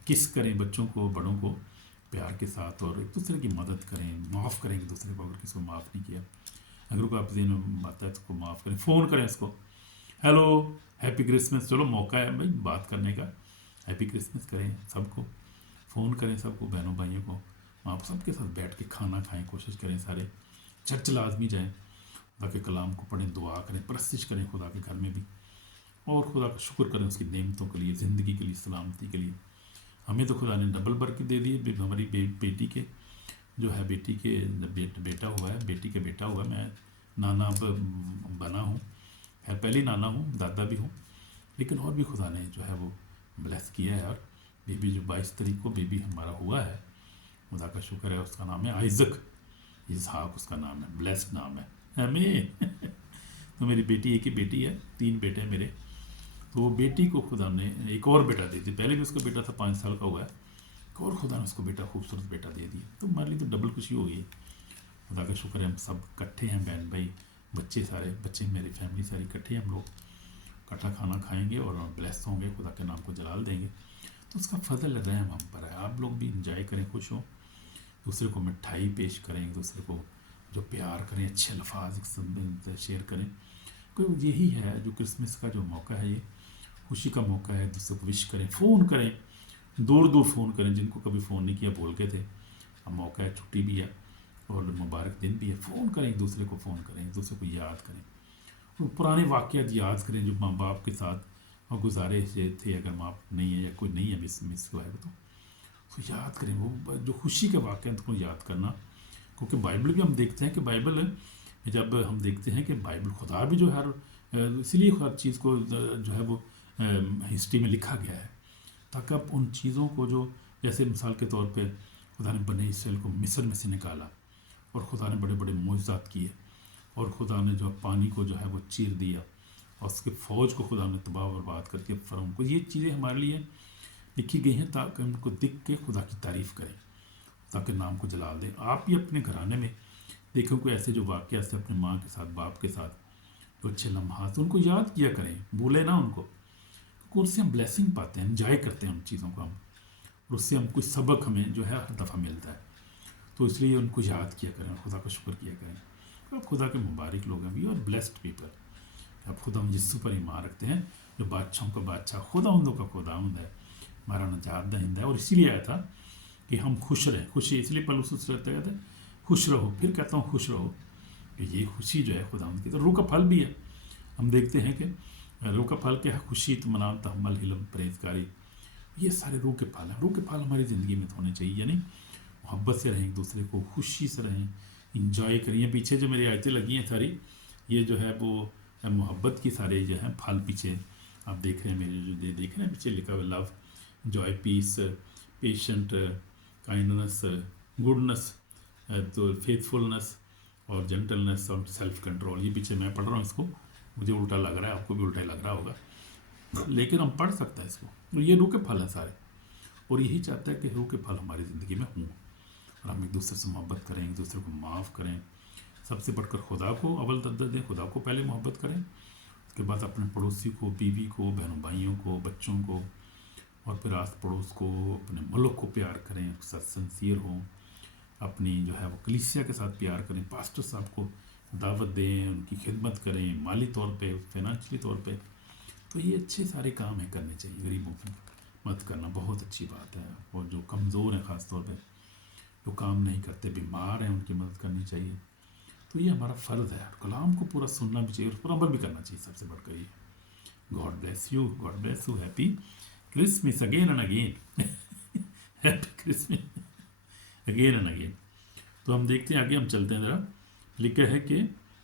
کس کریں، بچوں کو بڑوں کو پیار کے ساتھ، اور ایک دوسرے کی مدد کریں، معاف کریں ایک دوسرے کو. اگر کسی کو معاف نہیں کیا، اگر کوئی آپ ذہن میں آتا ہے تو کو معاف کریں، فون کریں اس کو، ہیلو ہیپی کرسمس. چلو موقع ہے بھائی بات کرنے کا، ہیپی کرسمس کریں سب کو، فون کریں سب کو، بہنوں بھائیوں کو. آپ سب کے ساتھ بیٹھ کے کھانا کھائیں، کوشش کریں سارے چرچ لازمی جائیں، خدا کے کلام کو پڑھیں، دعا کریں، پرستش کریں خدا کے گھر میں بھی، اور خدا کا شکر کریں اس کی نعمتوں کے لیے، زندگی کے لیے، سلامتی کے لیے. ہمیں تو خدا نے ڈبل برکت دے دی ہے. ہماری بیٹی کے جو ہے، بیٹی کے بیٹا ہوا ہے، بیٹی کے بیٹا ہوا ہے. میں نانا بنا ہوں، خیر پہلی نانا ہوں، دادا بھی ہوں، لیکن اور بھی خدا نے جو ہے وہ بلیس کیا ہے. اور بیبی جو 22 تاریخ کو بیبی ہمارا ہوا ہے، خدا کا شکر ہے. اس کا نام ہے آئزک، اسحاق اس کا نام ہے، بلیسڈ نام ہے. ہمیں تو میری بیٹی ایک ہی بیٹی ہے، 3 بیٹے ہیں میرے. تو وہ بیٹی کو خدا نے ایک اور بیٹا دے دی. پہلے بھی اس کا بیٹا تھا 5 سال کا ہوا ہے، اور خدا نے اس کو بیٹا خوبصورت بیٹا دے دیا. تو ہمارے لیے تو ڈبل خوشی ہو گئی. خدا کا شکر ہے، ہم سب اکٹھے ہیں، بہن بھائی، بچے، سارے بچے، میری فیملی ساری اکٹھے ہیں. ہم لوگ اکٹھا کھانا کھائیں گے اور بلیس ہوں گے، خدا کے نام کو جلال دیں گے. تو اس کا فضل رحم ہم پر ہے. آپ لوگ بھی انجوائے کریں، خوش ہوں، دوسرے کو مٹھائی پیش کریں، ایک دوسرے کو جو پیار کریں، اچھے الفاظ شیئر کریں. کوئی یہی ہے جو کرسمس کا جو موقع ہے، یہ خوشی کا موقع ہے. دوسرے کو وش کریں، فون کریں، دور دور فون کریں، جن کو کبھی فون نہیں کیا بول کے تھے. اب موقع ہے، چھٹی بھی ہے اور مبارک دن بھی ہے. فون کریں، ایک دوسرے کو فون کریں، ایک دوسرے کو یاد کریں، اور پرانے واقعات یاد کریں جو ماں باپ کے ساتھ گزارے تھے. اگر ماں باپ نہیں ہے یا کوئی نہیں ہے مس ہوا ہے تو یاد کریں وہ جو خوشی کے واقعات کو یاد کرنا. کیونکہ بائبل بھی ہم دیکھتے ہیں کہ بائبل جب ہم دیکھتے ہیں کہ بائبل خدا بھی جو اسی لیے ہر چیز کو جو ہے وہ ہسٹری میں لکھا گیا ہے، تاکہ اب ان چیزوں کو جو جیسے مثال کے طور پہ خدا نے بنی اسرائیل کو مصر میں سے نکالا اور خدا نے بڑے بڑے معجزات کیے. اور خدا نے جو پانی کو جو ہے وہ چیر دیا اور اس کے فوج کو خدا نے تباہ و برباد کر کے فرعون کو. یہ چیزیں ہمارے لیے لکھی گئی ہیں تاکہ ہم کو دیکھ کے خدا کی تعریف کریں, تاکہ نام کو جلال دیں. آپ بھی اپنے گھرانے میں دیکھیں کوئی ایسے جو واقعہ سے اپنے ماں کے ساتھ, باپ کے ساتھ, جو اچھے لمحات ان کو یاد کیا کریں, بھولے نہ ان کو. اس سے ہم بلیسنگ پاتے ہیں, انجوائے کرتے ہیں ان چیزوں کو ہم, اور اس سے ہم کوئی سبق ہمیں جو ہے ہر دفعہ ملتا ہے. تو اس لیے ان کو یاد کیا کریں, خدا کا شکر کیا کریں. اب خدا کے مبارک لوگ ہیں, وی آر بلیسڈ پیپل. اب خدا یسوع پر ایمان رکھتے ہیں جو بادشاہوں کا بادشاہ, خداوندوں کا خداوند ہے, ہمارا نجات دہندہ ہے. اور اسی لیے آیا تھا کہ ہم خوش رہیں. خوشی اس لیے پلوس اس رہتا ہے خوش رہو. پھر کہتا ہوں خوش رہو, کہ یہ خوشی جو ہے خداوند کی تو روح کا پھل بھی ہے. ہم دیکھتے ہیں کہ روح کا پھل کیا ہے, خوشی, اطمینان, تحمل, حلم, پرہیزگاری. یہ سارے روح کے پھل ہیں. روح کے پھل ہماری زندگی میں ہونے چاہیے, یعنی محبت سے رہیں, ایک دوسرے کو خوشی سے رہیں, انجوائے کریں. پیچھے جو میری آیتیں لگی ہیں ساری, یہ جو ہے وہ محبت کی سارے جو ہیں پھل پیچھے آپ دیکھ رہے ہیں. میرے جو دیکھ رہے ہیں پیچھے لکھا ہوا لو, جوائے, پیس, پیشنٹ, کائنڈنس, گڈنس, تو فیتھفلنس اور جینٹلنس اور سیلف کنٹرول. یہ پیچھے میں پڑھ رہا ہوں, اس کو مجھے الٹا لگ رہا ہے, آپ کو بھی الٹا لگ رہا ہوگا, لیکن ہم پڑھ سکتے ہیں اس کو. یہ روح کے پھل ہیں سارے, اور یہی چاہتا ہے کہ روح کے پھل ہماری زندگی میں ہوں, اور ہم ایک دوسرے سے محبت کریں, ایک دوسرے کو معاف کریں. سب سے بڑھ کر خدا کو اول ترجیح دیں, خدا کو پہلے محبت کریں, اس کے بعد اپنے پڑوسی کو, بیوی کو, بہنوں بھائیوں کو, بچوں کو, اور پھر آس پڑوس کو, اپنے ملک کو پیار کریں, اس کے ساتھ سنسیئر ہوں, اپنی جو ہے وہ کلیسیا کے ساتھ پیار کریں, پاسٹر صاحب کو دعوت دیں, ان کی خدمت کریں, مالی طور پہ, فائنانشلی طور پہ. تو یہ اچھے سارے کام ہیں کرنے چاہیے. غریبوں کی مدد کرنا بہت اچھی بات ہے, اور جو کمزور ہیں خاص طور پہ, جو کام نہیں کرتے, بیمار ہیں, ان کی مدد کرنی چاہیے. تو یہ ہمارا فرض ہے. کلام کو پورا سننا بھی چاہیے, اس پر عمل بھی کرنا چاہیے. سب سے بڑھ کر یہ God bless you, God bless you. Happy Christmas again and again. Happy Christmas again and again. تو ہم دیکھتے ہیں آگے, ہم چلتے ہیں ذرا. لکھا ہے کہ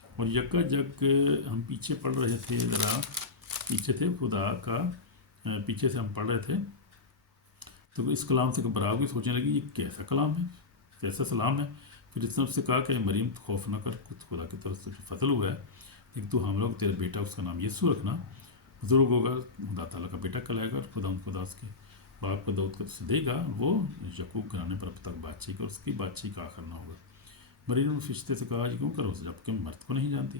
اور یکا جگ, ہم پیچھے پڑھ رہے تھے, ذرا پیچھے تھے, خدا کا پیچھے سے ہم پڑھ رہے تھے. تو اس کلام سے گھبراؤ گے, سوچنے لگی یہ کیسا کلام ہے, کیسا سلام ہے. پھر اس نے اس سے کہا کہ مریم خوف نہ کر, کچھ خدا کی طرف سے فضل ہوا ہے, ایک تو ہم لوگ تیرے بیٹا اس کا نام یسوع رکھنا, بزرگ ہوگا, خدا تعالیٰ کا بیٹا کہلائے گا, اور خدا اس کے باپ کو داؤد کو دے گا, وہ یعقوب گھرانے پر اب تک بادشاہی کا, اور اس کی بادشاہی کا آخر نہ ہوگا. مریم نے فرشتے سے کہا یہ کیوں کرو, جب کہ مرد کو نہیں جانتی.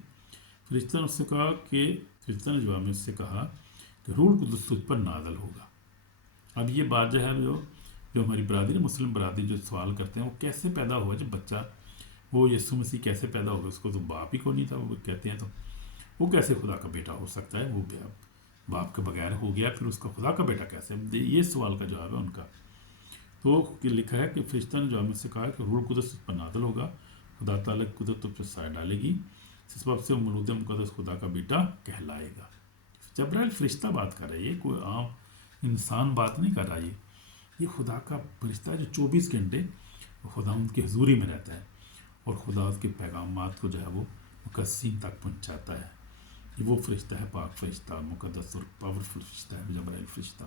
فرشتہ نے اس سے کہا کہ فرشتہ نے جواب میں اس سے کہا کہ روح القدس تجھ پر نازل ہوگا. اب یہ بات جو ہے جو ہماری برادری, مسلم برادری جو سوال کرتے ہیں, وہ کیسے پیدا ہوا جب بچہ, وہ یسوع مسیح کیسے پیدا ہوگا, اس کو تو باپ ہی کو نہیں تھا, وہ کہتے ہیں تو وہ کیسے خدا کا بیٹا ہو سکتا ہے, وہ باپ کے بغیر ہو گیا, پھر اس کا خدا کا بیٹا کیسے. یہ سوال کا جواب ہے ان کا. تو لکھا ہے کہ فرشتہ نے جواب میں سے کہا کہ روح القدس پر نازل ہوگا, خدا تعالیٰ کی قدرت تجھ پر سایہ ڈالے گی, اس سبب سے مولود مقدس خدا کا بیٹا کہلائے گا. جبرائیل فرشتہ بات کر رہا ہے, یہ کوئی عام انسان بات نہیں کر رہا. یہ خدا کا فرشتہ ہے جو 24 گھنٹے خدا ان کی حضوری میں رہتا ہے, اور خدا کے پیغامات کو جو ہے وہ مقدسین تک پہنچاتا ہے. یہ وہ فرشتہ ہے, پاک فرشتہ, مقدس اور پاورفل فرشتہ ہے, جبرائیل فرشتہ,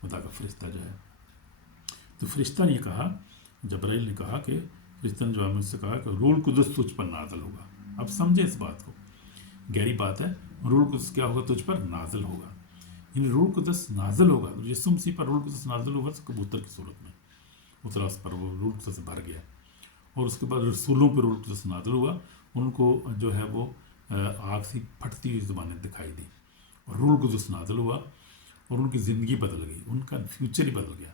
خدا کا فرشتہ جو ہے. تو فرشتہ نے کہا, جبرائیل نے کہا کہ فرشتہ نے جواب میں سے کہا کہ روح القدس تجھ پر نازل ہوگا. اب سمجھیں اس بات کو, گہری بات ہے. روح القدس کیا ہوگا, تجھ پر نازل ہوگا. یعنی روح القدس نازل ہوگا, یسوع مسیح پر روح القدس نازل ہوگا, کبوتر کی صورت میں اترا, اس پر وہ روح القدس سے بھر گیا. اور اس کے بعد رسولوں پر روح القدس نازل ہوا, ان کو جو ہے وہ آگ سے پھٹتی ہوئی زبانیں دکھائی دی, اور روح القدس نازل ہوا, اور ان کی زندگی بدل گئی, ان کا فیوچر ہی بدل گیا,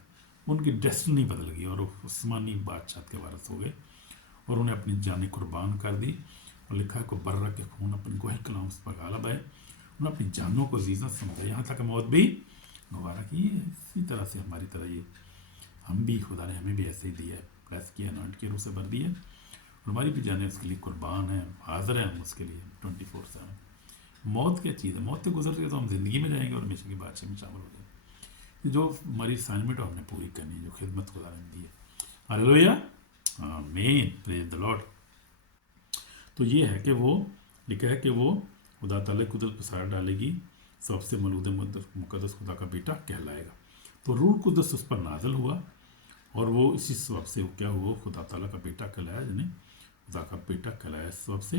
ان کی ڈیسٹنی بدل گئی, اور وہ آسمانی بادشاہت کے وارث ہو گئے, اور انہیں اپنی جانیں قربان کر دی. اور لکھا ہے کہ برہ کے خون اپنی گواہی کلام اس پر غالب ہے, انہوں نے اپنی جانوں کو عزیزت سمجھا, یہاں تک کہ موت بھی گوارا کی. اسی طرح سے ہماری طرح یہ ہم بھی, خدا نے ہمیں بھی ایسے ہی دیا ہے, پریس کیا, انوائنٹ کی روح سے بھر دی ہے, اور ہماری بھی جانیں اس کے لیے قربان ہیں, حاضر ہیں ہم اس کے لیے 24/7. موت کیا چیز ہے, موت سے گزر کے تو ہم زندگی میں جائیں گے اور ہمیشہ کی بادشاہ میں شامل ہو جائیں گے. جو ہماری اسائنمنٹ ہم نے پوری کرنی ہے, جو خدمت خدا نے دی ہے. ہاللیلویا, آمین, پریز دی لارڈ. تو یہ ہے کہ وہ لکھا ہے کہ وہ خدا تعالیٰ قدرت پر سایہ ڈالے گی, سب سے مولود مقدس خدا کا بیٹا کہلائے گا. تو روح القدس اس پر نازل ہوا, اور وہ اسی سبب سے کیا ہوا, خدا تعالیٰ کا بیٹا کہلایا, یعنی خدا کا بیٹا کہلایا اس سبب سے.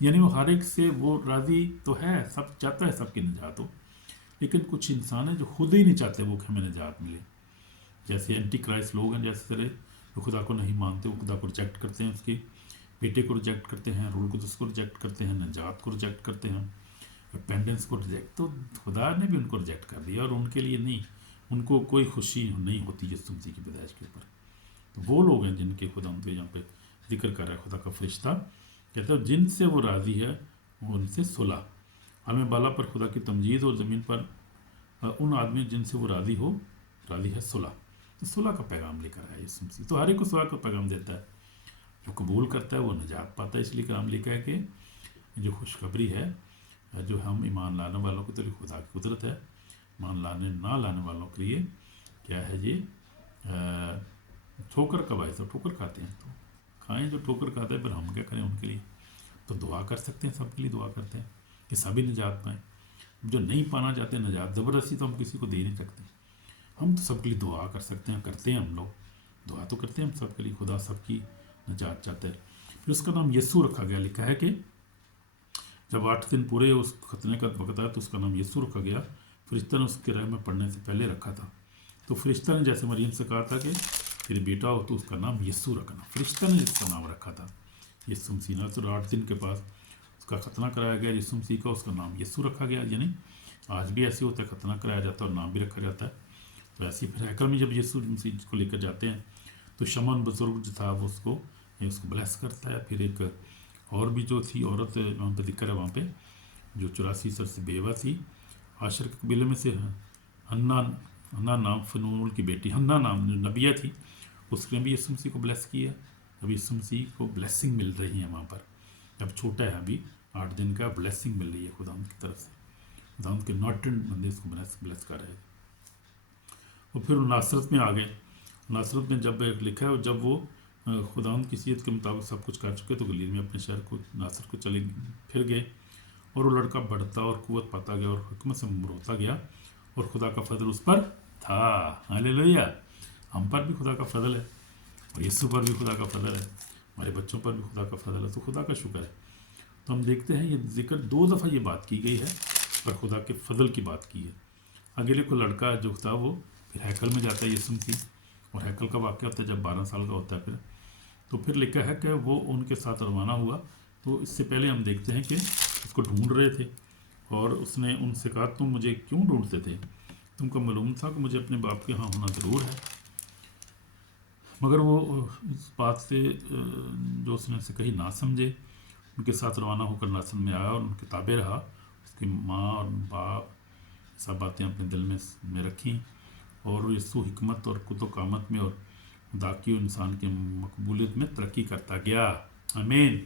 یعنی وہ ہر ایک سے وہ راضی تو ہے، سب چاہتا ہے سب کی نجات ہو، لیکن کچھ انسان ہیں جو خود ہی نہیں چاہتے وہ کہ ہمیں نجات ملے، جیسے اینٹی کرائسٹ لوگ ہیں، جیسے طرح جو خدا کو نہیں مانتے، وہ خدا کو ریجیکٹ کرتے ہیں، اس کے بیٹے کو ریجیکٹ کرتے ہیں، روح القدس کو ریجیکٹ کرتے ہیں، نجات کو ریجیکٹ کرتے ہیں، ریپینڈنس کو ریجیکٹ، تو خدا نے بھی ان کو ریجیکٹ کر دیا، اور ان کے لیے نہیں، ان کو کوئی خوشی نہیں ہوتی یسوع مسیح کی پیدائش کے اوپر۔ تو وہ لوگ ہیں جن کے خدا ان کے یہاں پہ ذکر کر رہا ہے خدا کا فرشتہ، کہتا ہے جن سے وہ راضی ہے وہ ان سے صلح، ہمیں بالا پر خدا کی تمجید اور زمین پر ان آدمی جن سے وہ راضی ہے صلح۔ تو صلح کا پیغام لے کر آیا یسوع مسیح، تو ہر ایک کو صلح کا پیغام دیتا ہے، جو قبول کرتا ہے وہ نجات پاتا ہے، اس لیے کلام لکھا ہے کہ جو خوشخبری ہے جو ہم ایمان لانے والوں کے لیے خدا کی قدرت ہے، ایمان نہ لانے والوں کے لیے کیا ہے یہ ٹھوکر کا باعث ہے، ٹھوکر کھاتے ہیں، تو کھائیں جو ٹھوکر کھاتا ہے، پھر ہم کیا کریں ان کے لیے؟ تو دعا کر سکتے ہیں، سب کے لیے دعا کرتے ہیں کہ سبھی نجات پائیں، جو نہیں پانا چاہتے نجات زبردستی تو ہم کسی کو دے نہیں سکتے، ہم تو سب کے لیے دعا کر سکتے ہیں، کرتے ہیں، ہم لوگ دعا تو کرتے ہیں ہم سب کے لیے، خدا سب کی نجات چاہتا ہے۔ پھر اس کا نام یسوع رکھا گیا، لکھا ہے کہ جب 8 دن پورے اس ختنے کا وقت آیا تو اس کا نام یسوع رکھا گیا، فرشتہ نے اس کے رحم میں پڑھنے سے پہلے رکھا تھا، تو فرشتہ نے جیسے مریم سے کہا تھا کہ تیرے بیٹا ہو تو اس کا نام یسوع رکھنا، فرشتہ نے اس کا نام رکھا تھا یسوع مسیح نے، تو 8 دن کے بعد اس کا ختنہ کرایا گیا یسوع مسیح کا، اس کا نام یسوع رکھا گیا، یعنی آج بھی ایسے ہوتا ہے، ختنہ کرایا جاتا ہے اور نام بھی رکھا جاتا ہے۔ تو ایسے ہی پھر ہیکل میں جب یسوع مسیح کو لے کر جاتے ہیں تو شمعون بزرگ جو تھا وہ اس کو بلیس کرتا ہے، پھر ایک اور بھی جو تھی عورت وہاں پہ ذکر ہے، وہاں پہ جو 84 سال سے بیوہ تھی، عاشر کے قبیلے میں سے ہنا نام فنون کی بیٹی، ہنا نام جو نبیہ تھی، اس نے بھی یسوع مسیح کو بلیس کیا، ابھی یسوع مسیح کو بلیسنگ مل رہی ہے وہاں پر، اب چھوٹا ہے، ابھی 8 دن کا، بلیسنگ مل رہی ہے خدا کی طرف سے، خدا کے ناٹن بندے اس کو بلیس کر رہے ہیں۔ اور پھر ناصرت میں آ گئے، ناصرت میں جب لکھا ہے جب وہ خدا کی صیت کے مطابق سب کچھ کر چکے تو گلیل میں اپنے شہر کو ناصرت کو چلے پھر گئے، اور وہ لڑکا بڑھتا اور قوت پاتا گیا اور حکمت سے مروتا گیا، اور خدا کا فضل اس پر تھا، ہاللیلویہ۔ ہم پر بھی خدا کا فضل ہے، اور یسوع پر بھی خدا کا فضل ہے، ہمارے بچوں پر بھی خدا کا فضل ہے، تو خدا کا شکر ہے۔ تو ہم دیکھتے ہیں یہ ذکر 2 دفعہ یہ بات کی گئی ہے، اور خدا کے فضل کی بات کی ہے۔ اگلے کو لڑکا جو تھا وہ پھر ہیکل میں جاتا ہے یسوع مسیح، اور ہیکل کا واقعہ ہوتا ہے جب 12 سال کا ہوتا ہے، تو پھر لکھا ہے کہ وہ ان کے ساتھ روانہ ہوا، تو اس سے پہلے ہم دیکھتے ہیں کہ اس کو ڈھونڈ رہے تھے، اور اس نے ان سے کہا تم مجھے کیوں ڈھونڈتے تھے، تم کو معلوم تھا کہ مجھے اپنے باپ کے ہاں ہونا ضرور ہے، مگر وہ اس بات سے جو اس نے ان سے کہی نہ سمجھے، ان کے ساتھ روانہ ہو کر ناسن میں آیا اور ان کے تابع رہا، اس کی ماں اور باپ سب باتیں اپنے دل میں رکھیں، اور یسوع حکمت اور قوت و قامت میں اور خداکی و انسان کے مقبولیت میں ترقی کرتا گیا، آمین۔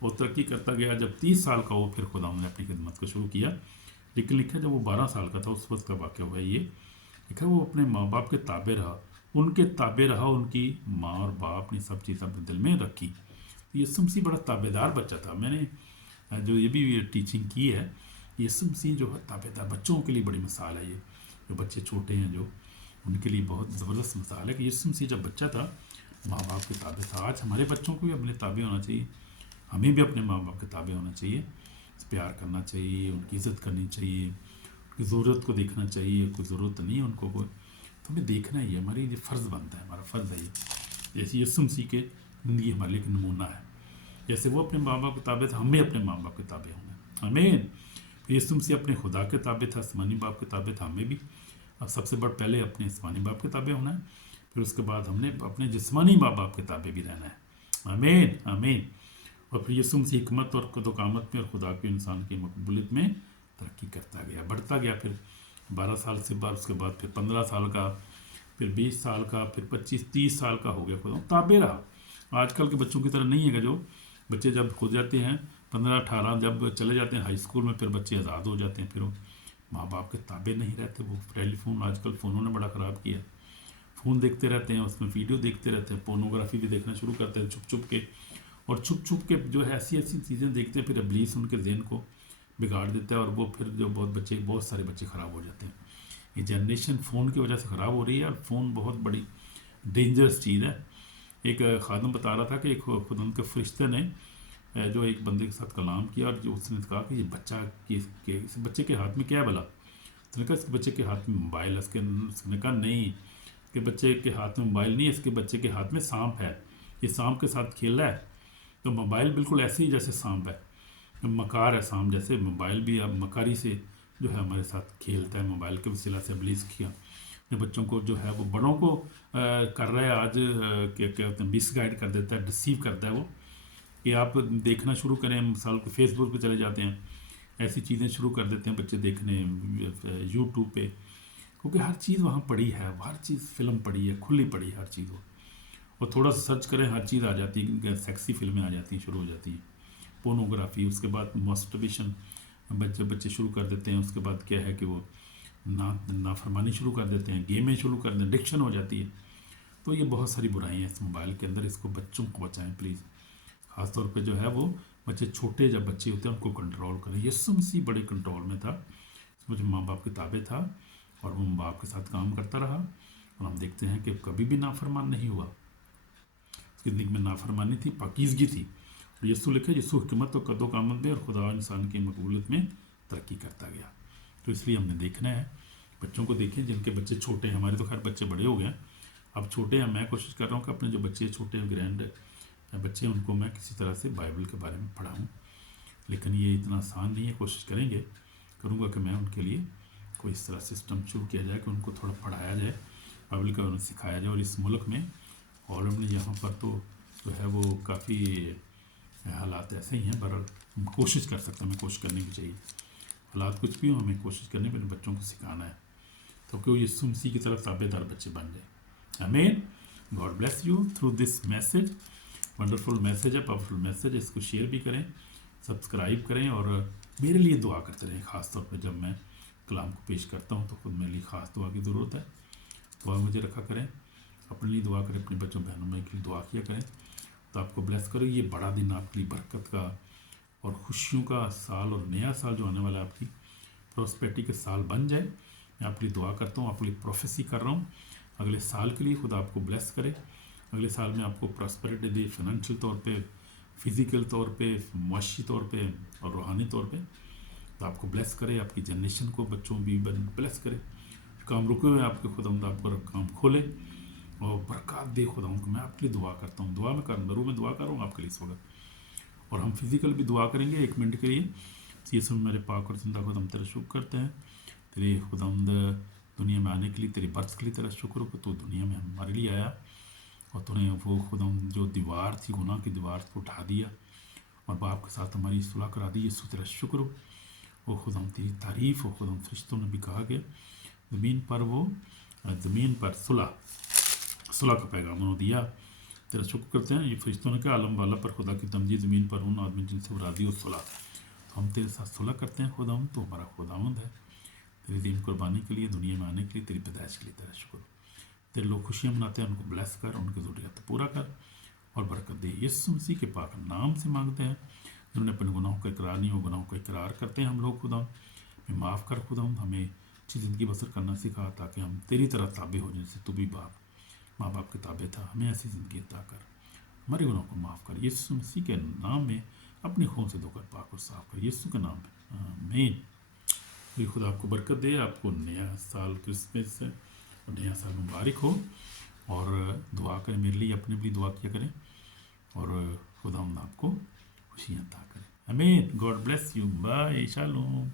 وہ ترقی کرتا گیا، جب 30 سال کا ہو پھر خدا نے اپنی خدمت کو شروع کیا، لیکن لکھا جب وہ 12 سال کا تھا اس وقت کا واقعہ ہوا، یہ لکھا وہ اپنے ماں باپ کے تابع رہا، ان کے تابع رہا، ان کی ماں اور باپ نے سب چیزیں اپنے دل میں رکھی۔ یسوع مسیح بڑا تابع دار بچہ تھا، میں نے جو یہ بھی ٹیچنگ کی ہے، یسوع مسیح جو ہے تابع دار، بچوں کے لیے بڑی مثال ہے، یہ جو بچے چھوٹے ہیں جو ان کے لیے بہت زبردست مثال ہے کہ یسوع مسیح جب بچہ تھا ماں باپ کے تابع تھا۔ آج ہمارے بچوں کو بھی اپنے تابع ہونا چاہیے، ہمیں بھی اپنے ماں باپ کے تابع ہونا چاہیے، پیار کرنا چاہیے، ان کی عزت کرنی چاہیے، ان کی ضرورت کو دیکھنا چاہیے، کوئی ضرورت نہیں ہے ان کو کوئی، تو ہمیں دیکھنا ہی ہے، ہماری یہ فرض بنتا ہے، ہمارا فرض ہے یہ، جیسے یسوع مسیح کے زندگی ہمارے لیے ایک نمونہ ہے، جیسے وہ اپنے ماں باپ کے تابع تھا، ہمیں اپنے ماں باپ کے تابع ہونا ہے، آمین۔ پھر یسوع مسیح اپنے خدا کے تابع تھا، آسمانی باپ کے تابع تھا، ہمیں بھی اب سب سے بڑھ پہلے اپنے آسمانی باپ کے تابع ہونا ہے، پھر اس کے بعد ہم نے اپنے جسمانی ماں باپ کے تابع بھی رہنا ہے، آمین آمین۔ اور پھر یسوع مسیح حکمت اور قوت و قامت میں اور خدا کے انسان کی مقبولیت میں ترقی کرتا گیا، بڑھتا گیا، پھر 12 سال سے بعد اس کے بعد پھر 15 سال کا، پھر 20 سال کا، پھر 25-30 سال کا ہو گیا، خدا تابع رہا۔ آج کل کے بچوں کی طرح نہیں ہے کہ جو بچے جب ہو جاتے ہیں 15-18 جب چلے جاتے ہیں ہائی اسکول میں، پھر بچے آزاد ہو جاتے ہیں، پھر وہ ماں باپ کے تابع نہیں رہتے، وہ ٹیلی فون، آج کل فونوں نے بڑا خراب کیا، فون دیکھتے رہتے ہیں، اس میں ویڈیو دیکھتے رہتے ہیں، پورنوگرافی بھی دیکھنا شروع کرتے ہیں چھپ چھپ کے، اور چھپ چھپ کے جو ہے ایسی چیزیں دیکھتے ہیں، پھر ابلیس ان کے ذہن کو بگاڑ دیتا ہے، اور وہ پھر جو بہت سارے بچے خراب ہو جاتے ہیں۔ یہ جنریشن فون کی وجہ سے خراب ہو رہی ہے، اور فون بہت بڑی ڈینجرس چیز ہے۔ ایک خادم بتا رہا تھا کہ ایک خدا کے فرشتے نے جو ایک بندے کے ساتھ کلام کیا اور جو اس نے کہا کہ یہ بچہ اس بچے کے ہاتھ میں کیا ہے بلا؟ اس نے کہا اس کے بچے کے ہاتھ میں موبائل ہے. اس نے کہا نہیں، کہ بچے کے ہاتھ میں موبائل نہیں ہے، اس کے بچے کے ہاتھ میں سانپ ہے، یہ سانپ کے ساتھ کھیل رہا ہے. تو موبائل بالکل ایسے ہی جیسے سانپ ہے، مکار ہے سانپ جیسے. موبائل بھی اب مکاری سے جو ہے ہمارے ساتھ کھیلتا ہے، موبائل کے وسیلہ سے ابلیس کیا بچوں کو جو ہے وہ بڑوں کو کر رہا ہے آج، کیا کہتے ہیں، مس گائڈ کر دیتا ہے، ڈسیو کرتا ہے وہ، کہ آپ دیکھنا شروع کریں. مثال کو فیس بک پہ چلے جاتے ہیں، ایسی چیزیں شروع کر دیتے ہیں بچے دیکھنے، یوٹیوب پہ، کیونکہ ہر چیز وہاں پڑی ہے، ہر چیز فلم پڑی ہے، کھلی پڑی ہے ہر چیز. اور تھوڑا سا سرچ کریں ہر چیز آ جاتی ہے، سیکسی فلمیں آ جاتی ہیں، شروع ہو جاتی ہیں، پورنوگرافی. اس کے بعد ماسٹربیشن بچے شروع کر دیتے ہیں. اس کے بعد کیا ہے کہ وہ نافرمانی شروع کر دیتے ہیں، گیمیں شروع کر دیں، ایڈکشن ہو جاتی ہے. تو یہ بہت ساری برائیاں ہیں اس موبائل کے اندر. اس کو بچوں کو بچائیں پلیز. خاص طور پہ جو ہے وہ بچے چھوٹے جب بچے ہوتے ہیں ان کو کنٹرول کریں. یسوع مسیح بڑے کنٹرول میں تھا، اس میں جو ماں باپ کے تابع تھا اور وہ ماں باپ کے ساتھ کام کرتا رہا. اور ہم دیکھتے ہیں کہ کبھی بھی نافرمان نہیں ہوا، اس کی زندگی میں نافرمانی تھی، پاکیزگی تھی. اور یسوع لکھا یسوع حکمت و قد و کامت میں اور خدا انسان کی مقبولیت میں ترقی کرتا گیا. تو اس لیے ہم نے دیکھنا ہے، بچوں کو دیکھیں جن کے بچے چھوٹے ہیں. ہمارے تو خیر بچے بڑے ہو گئے ہیں، اب چھوٹے ہیں. میں کوشش کر رہا ہوں کہ اپنے جو بچے چھوٹے گرینڈ بچے ہیں ان کو میں کسی طرح سے بائبل کے بارے میں پڑھاؤں. لیکن یہ اتنا آسان نہیں ہے. کوشش کروں گا کہ میں ان کے لیے کوئی اس طرح سسٹم شروع کیا جائے کہ ان کو تھوڑا پڑھایا جائے، بائبل کا انہیں سکھایا جائے. اور اس ملک میں عالم میں یہاں پر تو جو ہے وہ کافی حالات ایسے ہی ہیں. بہرحال ہم کوشش کر سکتے ہیں، ہمیں کوشش کرنی بھی چاہیے. حالات کچھ بھی ہوں، ہمیں کوشش کرنی ہے، اپنے بچوں کو سکھانا ہے تاکہ وہ یسوع مسیح کی طرف تابع دار بچے بن جائیں. آمین. God bless you through this message. Wonderful message ہے، پاورفل میسج. اس کو شیئر بھی کریں، سبسکرائب کریں اور میرے لیے دعا کرتے رہیں. خاص طور پہ جب میں کلام کو پیش کرتا ہوں تو خود میرے لیے خاص دعا کی ضرورت ہے. دعا مجھے رکھا کریں، اپنے لیے دعا کریں، اپنے بچوں بہنوں میں کے لیے دعا کیا کریں تو آپ کو بلیس کرو. یہ بڑا دن آپ کے لیے برکت کا اور خوشیوں کا سال اور نیا سال جو آنے والا ہے آپ کی پراسپیرٹی کے سال بن جائے. میں آپ کے لیے دعا کرتا ہوں، آپ کے لیے پروفیسی کر رہا ہوں اگلے سال کے لیے. خدا آپ کو بلیس کرے، اگلے سال میں آپ کو پراسپیرٹی دے، فائنینشیل طور پہ، فزیکل طور پہ، معاشی طور پہ اور روحانی طور پہ. تو آپ کو بلیس کرے، آپ کی جنریشن کو بچوں بھی بلیس کرے. کام رکے ہوئے آپ کے خداوند آپ پر کام کھولے اور برکات دے. خداوند کو میں آپ کے لیے دعا کرتا ہوں، دعا میں دعا کر رہا ہوں آپ کے لیے اس وقت. اور ہم فزیکل بھی دعا کریں گے 1 منٹ کے لیے. یہ سب میرے پاک اور زندہ خدا ہم تیرا شکر کرتے ہیں، تیرے خداوند دنیا میں آنے کے لیے، تیری برث کے لیے تیرا شکر ہو کہ تو دنیا میں ہمارے لیے آیا اور تو نے وہ خداوند جو دیوار تھی، گناہ کی دیوار کو اٹھا دیا اور باپ کے ساتھ ہماری صلح کرا دی. یسوع تیرا شکر ہو. وہ خداوند تیری تعریف ہو. خداوند فرشتوں نے بھی کہا کہ زمین پر صلح کا پیغام انہوں نے دیا. تیرا شکر کرتے ہیں. یہ فرشتوں نے کہا عالم والا پر خدا کی تمجید زمین پر ان آدمی جن سے راضی ہو صلح. تو ہم تیرے ساتھ صلح کرتے ہیں خداوند. تو ہمارا خداوند ہے. تیری دین قربانی کے لیے، دنیا میں آنے کے لیے، تیری پیدائش کے لیے تیرا شکر. تیرے لوگ خوشیاں مناتے ہیں، ان کو بلیس کر، ان کی ضروریات پورا کر اور برکت دے. یسوع مسیح کے پاک نام سے مانگتے ہیں. جنہوں نے اپنے گناہوں کا اقرار نہیں ہو، گناہوں کا اقرار کرتے ہیں ہم لوگ. خدا ہمیں معاف کر. خداوند ہمیں اچھی زندگی بسر کرنا سکھا تاکہ ہم تیری طرح تابع ہو، جیسے تو بھی ماں باپ کے تابع تھا. ہمیں ایسی زندگی عطا کر، ہمارے گناہوں کو معاف کر. یسوع مسیح کے نام میں اپنے خون سے دھو کر پاک اور صاف کر. یسوع کے نام میں آمین. خدا آپ کو برکت دے. آپ کو نیا سال کرسمس اور نیا سال مبارک ہو. اور دعا کریں میرے لیے، اپنے بھی دعا کیا کریں اور خدا آپ کو خوشیاں عطا کریں. آمین. God bless you. Bye. Shalom.